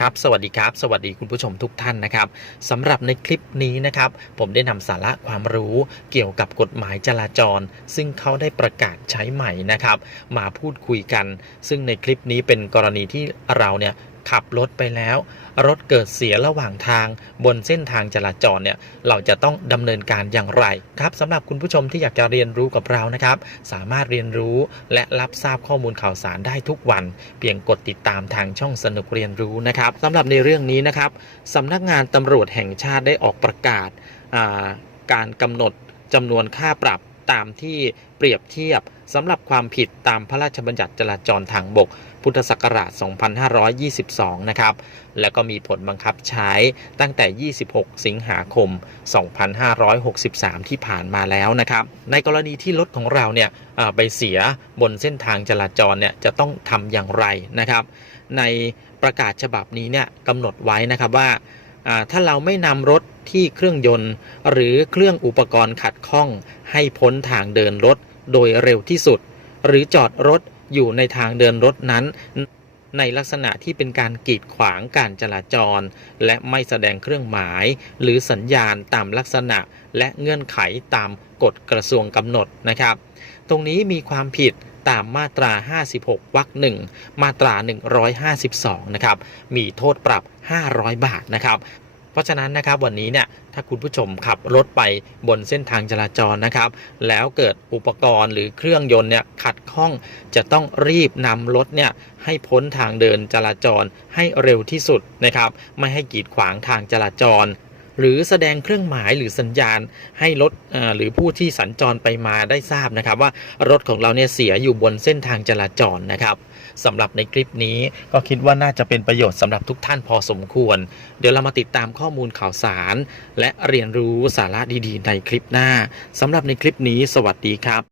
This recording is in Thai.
ครับสวัสดีครับ สวัสดีคุณผู้ชมทุกท่านนะครับสำหรับในคลิปนี้นะครับ ผมได้นำสาระความรู้เกี่ยวกับกฎหมายจราจร ซึ่งเขาได้ประกาศใช้ใหม่นะครับ มาพูดคุยกัน ซึ่งในคลิปนี้เป็นกรณีที่เราเนี่ย ขับรถไปแล้ว รถเกิดเสียระหว่างทางบนเส้นทางจราจรเนี่ยเราจะต้องดำเนินการอย่างไรครับสำหรับคุณผู้ชมที่อยากจะเรียนรู้กับเรานะครับ สามารถเรียนรู้และรับทราบข้อมูลข่าวสารได้ทุกวัน เพียงกดติดตามทางช่องสนุกเรียนรู้นะครับสำหรับในเรื่องนี้นะครับสำนักงานตำรวจแห่งชาติได้ออกประกาศาการกำหนดจำนวนค่าปรับ ตามที่เปรียบเทียบสำหรับความผิดตามพระราชบัญญัติจราจรทางบก พุทธศักราช 2522 นะครับ แล้วก็มีผลบังคับใช้ตั้งแต่ 26 สิงหาคม 2563 ที่ผ่านมาแล้วนะครับ ในกรณีที่รถของเราเนี่ยไปเสียบนเส้นทางจราจรเนี่ยจะต้องทำอย่างไรนะครับ ในประกาศฉบับนี้เนี่ยกำหนดไว้นะครับว่า ถ้าเราไม่นำรถที่เครื่องยนต์ หรือเครื่องอุปกรณ์ขัดข้อง ให้พ้นทางเดินรถโดยเร็วที่สุด หรือจอดรถอยู่ในทางเดินรถนั้น ในลักษณะที่เป็นการกีดขวางการจราจร และไม่แสดงเครื่องหมาย หรือสัญญาณตามลักษณะ และเงื่อนไขตามกฎกระทรวงกำหนดนะครับ ตรงนี้มีความผิด ตามมาตรา 56 วรรคหนึ่งมาตรา 152 นะครับ มีโทษปรับ 500 บาทนะครับเพราะฉะนั้นนะครับวันนี้เนี่ยถ้าคุณผู้ชมขับรถไปบนเส้นทางจราจรนะครับ แล้วเกิดอุปกรณ์หรือเครื่องยนต์เนี่ยขัดข้องจะต้องรีบนำรถเนี่ยให้พ้นทางเดินจราจรให้เร็วที่สุดนะครับ ไม่ให้กีดขวางทางจราจร หรือแสดงเครื่องหมายหรือสัญญาณให้รถหรือผู้ที่สัญจรไปมาได้ทราบนะครับ ว่ารถของเราเนี่ยเสียอยู่บนเส้นทางจราจรนะครับสำหรับในคลิปนี้ก็คิดว่าน่าจะเป็นประโยชน์สำหรับทุกท่านพอสมควร เดี๋ยวเรามาติดตามข้อมูลข่าวสาร และเรียนรู้สาระดีๆ ในคลิปหน้าสำหรับในคลิปนี้ สวัสดีครับ